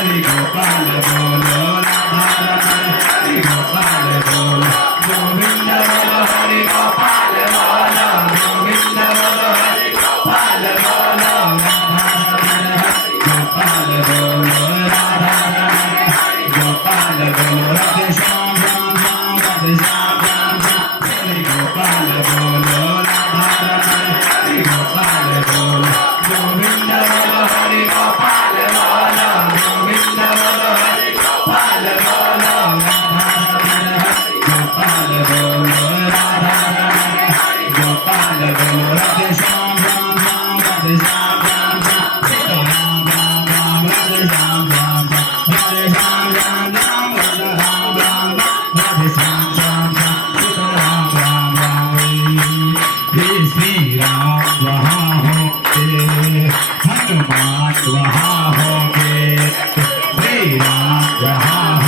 हरि गोपाल बोलो राधा रमण हरि गोपाल बोलो गोविंद बोलो हरि गोपाल बोलो गोविंद बोलो हरि गोपाल बोलो राधा रमण हरि गोपाल बोलो राधा रमण हरि गोपाल बोलो राधे श्याम श्याम श्याम राधे श्याम श्याम श्याम हरि गोपाल बोलो राधा रमण हरि गोपाल बोलो गोविंद बोलो हरि गोपाल बोलो गोविंद बोलो हरि गोपाल बोलो राधा रमण हरि गोपाल बोलो राधा रमण हरि गोपाल बोलो राधे श्याम श्याम श्याम राधे श्याम श्याम श्याम सीताराम राम राम राधे श्याम श्याम श्याम राधे श्याम श्याम श्याम राम राम राधे श्याम श्याम श्याम सीताराम राम राम हे श्री राम वहाँ होते हनुमान वहाँ होंगे श्री राम वहाँ